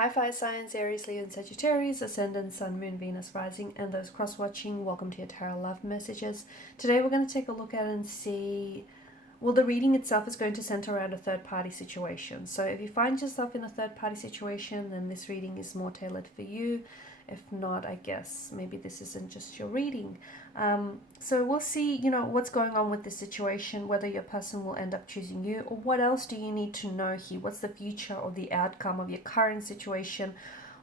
Hi, fire signs, Aries, Leo, and Sagittarius, Ascendant, Sun, Moon, Venus, Rising, and those cross-watching. Welcome to your Tarot Love Messages. Today we're going to take a look at and see, well, the reading itself is going to center around a third-party situation. So if you find yourself in a third-party situation, then this reading is more tailored for you. If not, I guess maybe this isn't just your reading. So we'll see, what's going on with this situation, whether your person will end up choosing you, or what else do you need to know here? What's the future or the outcome of your current situation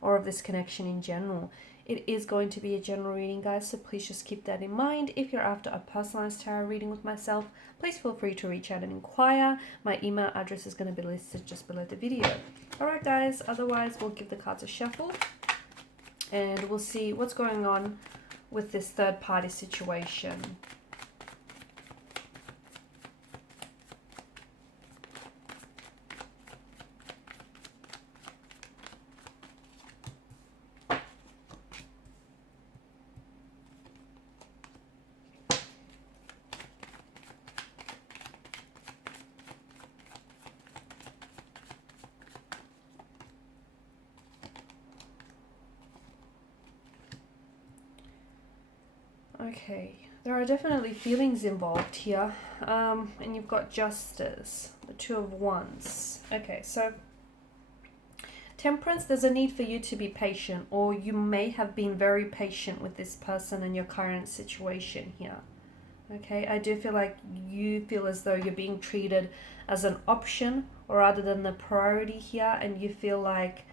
or of this connection in general? It is going to be a general reading, guys, so please just keep that in mind. If you're after a personalized tarot reading with myself, please feel free to reach out and inquire. My email address is going to be listed just below the video. Alright, guys, otherwise we'll give the cards a shuffle and we'll see what's going on with this third party situation. Okay, there are definitely feelings involved here, and you've got Justice, the Two of Wands. Okay, so Temperance, there's a need for you to be patient, or you may have been very patient with this person and your current situation here. Okay, I do feel like you feel as though you're being treated as an option or rather than the priority here, and you feel like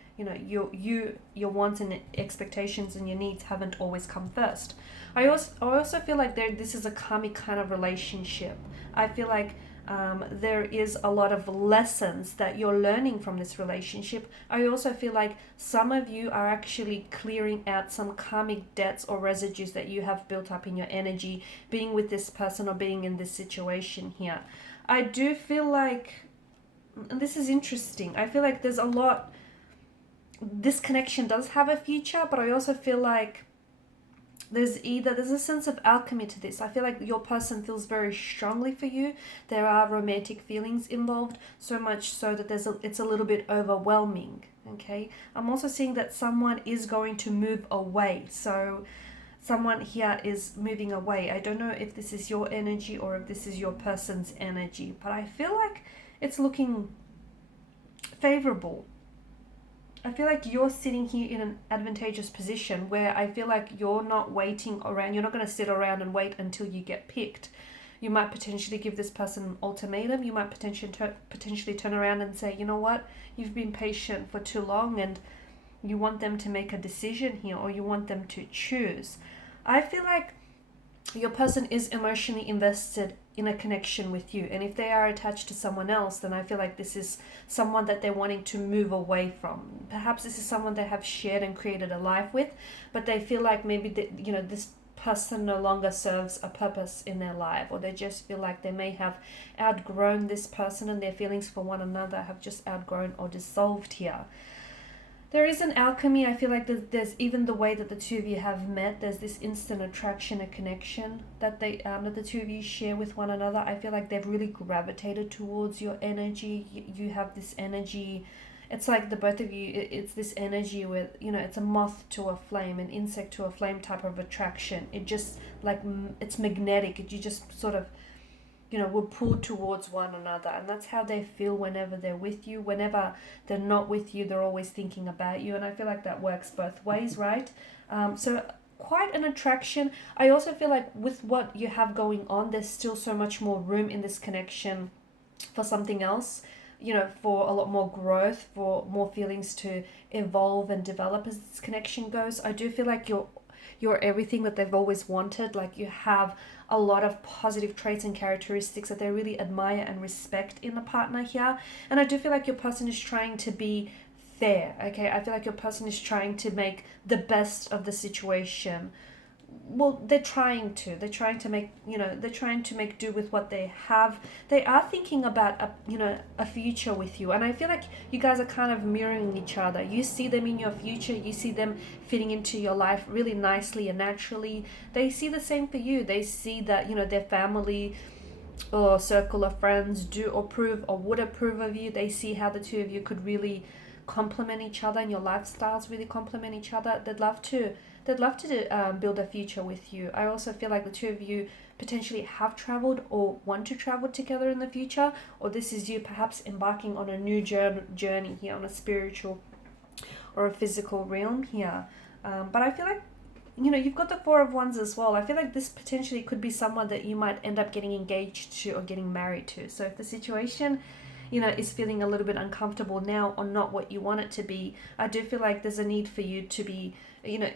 your wants and expectations and your needs haven't always come first. I also feel like this is a karmic kind of relationship. I feel like there is a lot of lessons that you're learning from this relationship. I also feel like some of you are actually clearing out some karmic debts or residues that you have built up in your energy being with this person or being in this situation here. I do feel like, and this is interesting, I feel like there's a lot, this connection does have a future, but I also feel like there's a sense of alchemy to this. I feel like your person feels very strongly for you. There are romantic feelings involved, so much so that it's a little bit overwhelming. Okay, I'm also seeing that someone is going to move away. So someone here is moving away. I don't know if this is your energy or if this is your person's energy, but I feel like it's looking favorable. I feel like you're sitting here in an advantageous position where I feel like you're not waiting around. You're not going to sit around and wait until you get picked. You might potentially give this person an ultimatum. You might potentially turn around and say, you know what, you've been patient for too long and you want them to make a decision here, or you want them to choose. I feel like your person is emotionally invested in a connection with you, and if they are attached to someone else, then I feel like this is someone that they're wanting to move away from. Perhaps this is someone they have shared and created a life with, but they feel like maybe this person no longer serves a purpose in their life, or they just feel like they may have outgrown this person and their feelings for one another have just outgrown or dissolved here. There is an alchemy. I feel like there's even the way that the two of you have met. There's this instant attraction, a connection that that the two of you share with one another. I feel like they've really gravitated towards your energy. You have this energy. It's like the both of you, it's this energy with, it's a moth to a flame, an insect to a flame type of attraction. It just, like, it's magnetic. You just sort of, will pull towards one another, and that's how they feel whenever they're with you. Whenever they're not with you, they're always thinking about you, and I feel like that works both ways, right? So quite an attraction. I also feel like with what you have going on, there's still so much more room in this connection for something else, for a lot more growth, for more feelings to evolve and develop as this connection goes. I do feel like you're everything that they've always wanted. Like, you have a lot of positive traits and characteristics that they really admire and respect in the partner here. And I do feel like your person is trying to be fair, okay? I feel like your person is trying to make the best of the situation. Well, they're trying to make do with what they have. They are thinking about a future with you, and I feel like you guys are kind of mirroring each other. You see them in your future, you see them fitting into your life really nicely and naturally. They see the same for you. They see that their family or circle of friends do approve or would approve of you. They see how the two of you could really complement each other and your lifestyles really complement each other. They'd love to build a future with you. I also feel like the two of you potentially have traveled or want to travel together in the future, or this is you perhaps embarking on a new journey here, on a spiritual or a physical realm here. But I feel like, you know, you've got the Four of Wands as well. I feel like this potentially could be someone that you might end up getting engaged to or getting married to. So if the situation, you know, is feeling a little bit uncomfortable now or not what you want it to be, I do feel like there's a need for you to be, you know,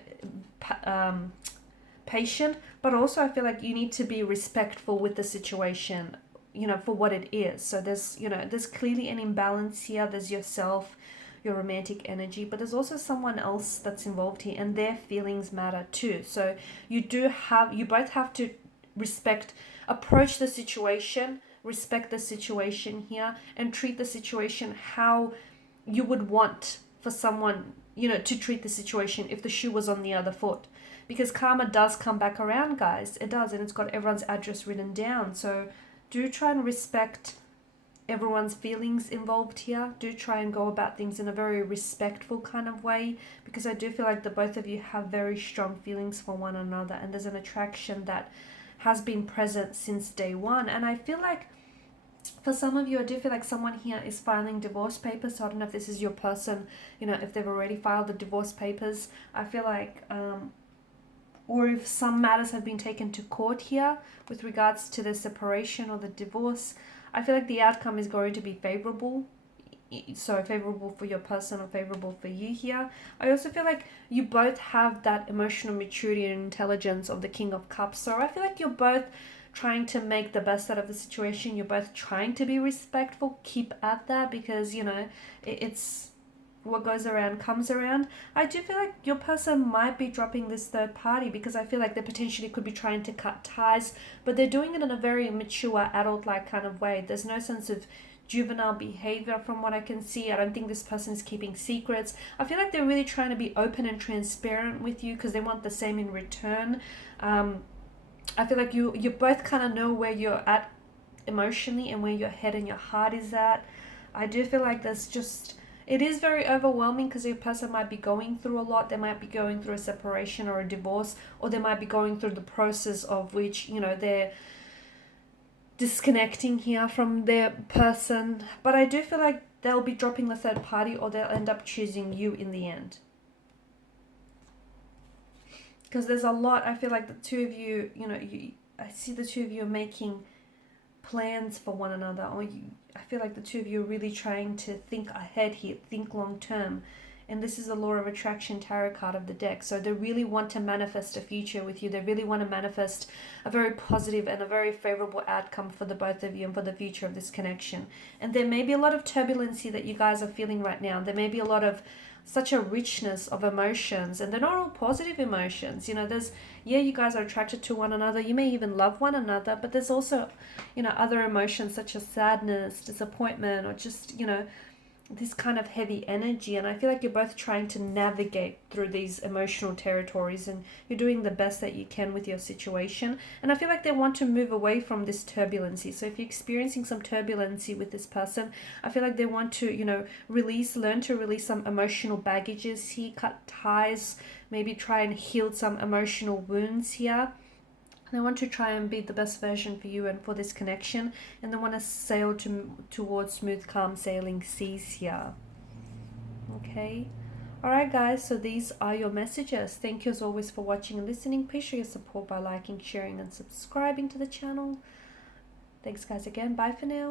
patient, but also I feel like you need to be respectful with the situation, you know, for what it is. So there's, you know, there's clearly an imbalance here. There's yourself, your romantic energy, but there's also someone else that's involved here, and their feelings matter too. So you both have to approach the situation, respect the situation here, and treat the situation how you would want for someone, you know, to treat the situation if the shoe was on the other foot. Because karma does come back around, guys. It does, and it's got everyone's address written down. So do try and respect everyone's feelings involved here. Do try and go about things in a very respectful kind of way, because I do feel like the both of you have very strong feelings for one another, and there's an attraction that has been present since day one. And I feel like for some of you, I do feel like someone here is filing divorce papers. So I don't know if this is your person, you know, if they've already filed the divorce papers. I feel like or if some matters have been taken to court here with regards to the separation or the divorce, I feel like the outcome is going to be favorable. So favorable for your person or favorable for you here. I also feel like you both have that emotional maturity and intelligence of the King of Cups. So I feel like you're both trying to make the best out of the situation. You're both trying to be respectful. Keep at that, because, you know, it's what goes around comes around. I do feel like your person might be dropping this third party, because I feel like they potentially could be trying to cut ties, but they're doing it in a very mature, adult-like kind of way. There's no sense of juvenile behavior from what I can see. I don't think this person is keeping secrets. I feel like they're really trying to be open and transparent with you because they want the same in return. I feel like you both kind of know where you're at emotionally and where your head and your heart is at. I do feel like there's just, it is very overwhelming because your person might be going through a lot. They might be going through a separation or a divorce, or they might be going through the process of which, you know, they're disconnecting here from their person. But I do feel like they'll be dropping the third party, or they'll end up choosing you in the end. Because there's a lot, I feel like the two of you, you know, I see the two of you are making plans for one another, or I feel like the two of you are really trying to think ahead here, think long term. And this is the Law of Attraction tarot card of the deck. So they really want to manifest a future with you. They really want to manifest a very positive and a very favorable outcome for the both of you and for the future of this connection. And there may be a lot of turbulency that you guys are feeling right now. There may be a lot of such a richness of emotions, and they're not all positive emotions. You know, there's, yeah, you guys are attracted to one another. You may even love one another, but there's also, you know, other emotions such as sadness, disappointment, or just, you know, this kind of heavy energy. And I feel like you're both trying to navigate through these emotional territories, and you're doing the best that you can with your situation. And I feel like they want to move away from this turbulency. So if you're experiencing some turbulency with this person, I feel like they want to, you know, learn to release some emotional baggages here, cut ties, maybe try and heal some emotional wounds here. They want to try and be the best version for you and for this connection, and they want to sail towards smooth, calm sailing seas here. Okay. Alright guys, so these are your messages. Thank you as always for watching and listening. Please show your support by liking, sharing and subscribing to the channel. Thanks guys again. Bye for now.